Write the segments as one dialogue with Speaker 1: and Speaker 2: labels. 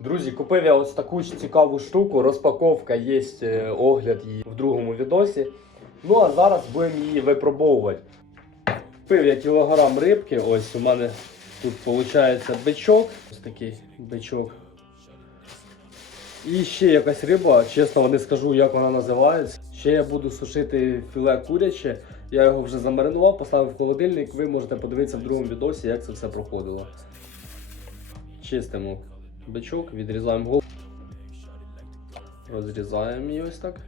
Speaker 1: Друзі, купив я ось таку ж цікаву штуку. Розпаковка є е, огляд її в другому відосі. Ну а зараз будемо її випробовувати. Купив я кілограм рибки. Ось у мене тут виходить бичок. Ось такий бичок. І ще якась риба, чесно не скажу, як вона називається. Ще я буду сушити філе куряче. Я його вже замаринував, поставив в холодильник. Ви можете подивитися в другому відосі, як це все проходило. Чистимо бичок, відрізаємо голову. Розрізаємо її ось так.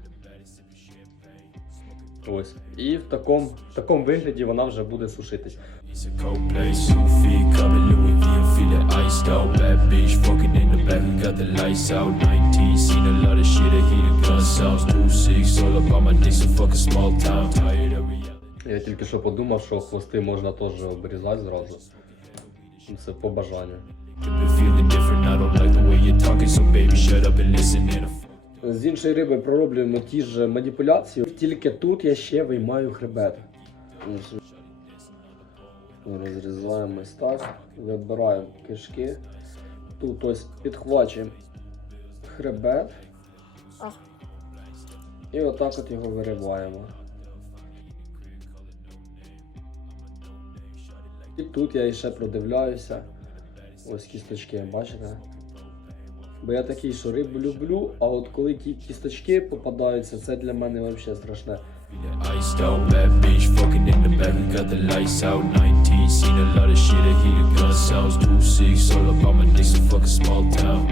Speaker 1: Ось. І в такому, в такому вигляді вона вже буде сушитись.
Speaker 2: It's a cold place, two feet coming Louis V, I feel it iced out. Bad bitch fucking in the back, we got the lights out. 19, seen a lot of shit, I hear the gun sounds. Two six, all about my dick, so fuck a small town. Tired of reality.
Speaker 1: Я тільки що подумав, що хвости можна теж обрізати зразу. Ну, Це по бажанню. З іншої риби пророблюємо ті ж маніпуляції, тільки тут я ще виймаю хребет. Розрізаємо ось так, вибираємо кишки. Тут ось підхвачуємо хребет. І отак от його вириваємо. І тут я ще продивляюся. Ось кісточки, бачите? Бо я такий, що рибу люблю, а от коли ті кісточки попадаються, це для мене взагалі страшне.
Speaker 2: feel it iced out. Bad bitch fucking in the back, we got the lights out. 19, seen a lot of shit, I hear the gun sounds. Two six, all about my dick, so fuck a small town.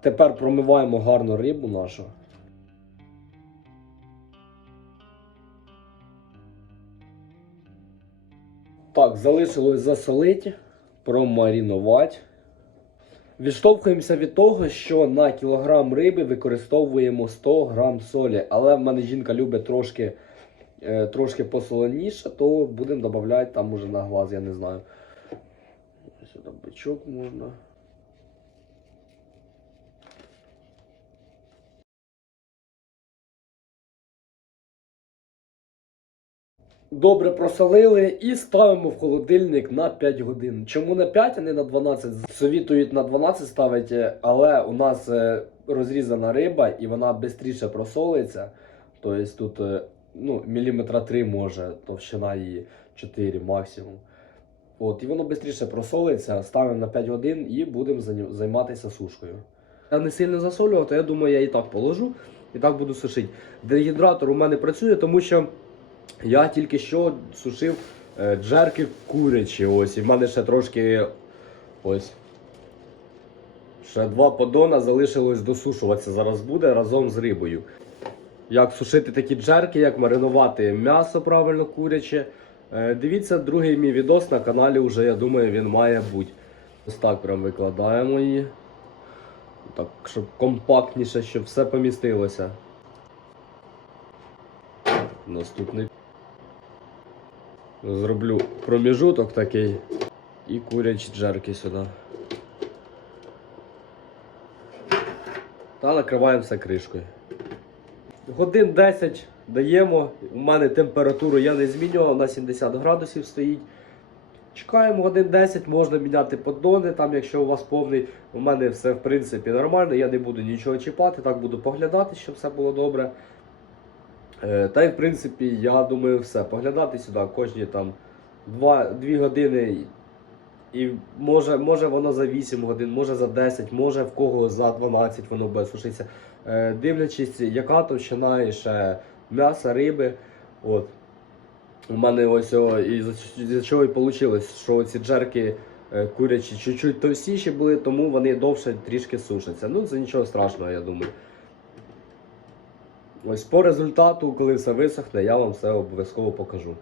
Speaker 1: Тепер промиваємо гарно рибу нашу. Так, залишилось засолити, промарінувати. Відштовхуємося від того, що на кілограм риби використовуємо 100 грам солі. Але в мене жінка любить трошки, е, трошки посоленіше, то будемо додавати там уже на глаз, я не знаю. Сюди бичок можна. Добре просолили і ставимо в холодильник на 5 годин. Чому на 5, а не на 12? Совітують на 12 ставити, але у нас е, розрізана риба і вона швидше просолиться. Тобто тут е, ну, міліметра 3 може, товщина її 4 максимум. От, і воно швидше просолиться, ставимо на 5 годин і будемо займатися сушкою. Я не сильно засолював, то я думаю, я і так положу, і так буду сушити. Дегідратор у мене працює, тому що я тільки що сушив е, джерки курячі. Ось, і в мене ще трошки ось. Ще два подона залишилось досушуватися. Зараз буде разом з рибою. Як сушити такі джерки, як маринувати м'ясо правильно куряче. Е, Дивіться другий мій відос на каналі, вже я думаю, він має бути. Ось так прям викладаємо її. Так, щоб компактніше, щоб все помістилося. Наступний. Зроблю проміжуток такий і курячі джерки сюди. Та накриваємо все кришкою. Годин 10 даємо. У мене температуру я не змінював, на 70 градусів стоїть. Чекаємо годин 10, можна міняти поддони, там, якщо у вас повний, у мене все в принципі нормально, я не буду нічого чіпати, так буду поглядати, щоб все було добре. Е, Та й в принципі, я думаю, все. Поглядати сюди кожні там 2, 2 години. І може, може воно за 8 годин, може за 10, може в кого за 12 воно буде сушитися. Е, Дивлячись, яка товщина і ще м'яса, риби. От. У мене ось о, і за, чого і вийшло, що ці джерки е, курячі чуть-чуть товстіші були, тому вони довше трішки сушаться. Ну, це нічого страшного, я думаю. Ось по результату, коли все висохне, я вам все обов'язково покажу.